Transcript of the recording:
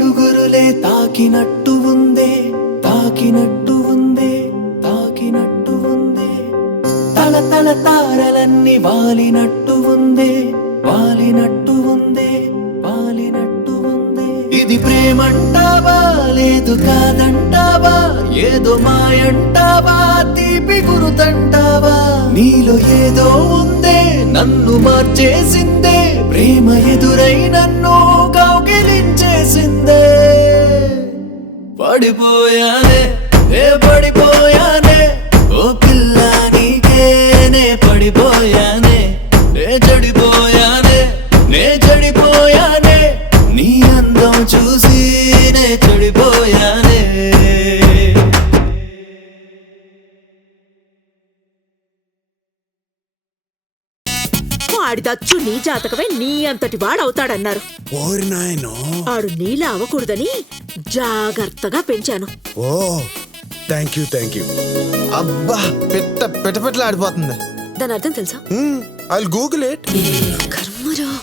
పిడుగురులే తాకినట్టు ఉందే తాకినట్టు ఉందే తాకినట్టు ఉందే తల తల తారలన్నీ వాలినట్టు ఉందే వాలినట్టు ఉందే వాలినట్టు ఉందే ఇది ప్రేమంటావా లేదు కాదంటావా ఏదో మాయంటావా తీపి గురుతంటావా నీలో ఏదో ఉందే నన్ను మార్చేసిందే ప్రేమ ఎదురై నన్ను కౌగిలించేసిందే పడిపోయానే నే పడిపోయానే ఓ పిల్ల నీకే నే పడిపోయానే నే చెడిపోయానే నే చెడిపోయానే నీ అందం చూసి నే చెడిపోయానే ఆడి దచ్చు నీ జాతకమే నీ అంతటి వాడవుతాడన్నారు. ఓరి నాయనో. ఆడు నీలా అవ్వకూడదని జాగ్రత్తగా పెంచాను. ఓ థ్యాంక్ యూ అబ్బా పెట్ట పెట్ట పెట్టలు ఆడిపోతుంది. దాని అర్థం తెలుసా? I Google it. కర్మరా.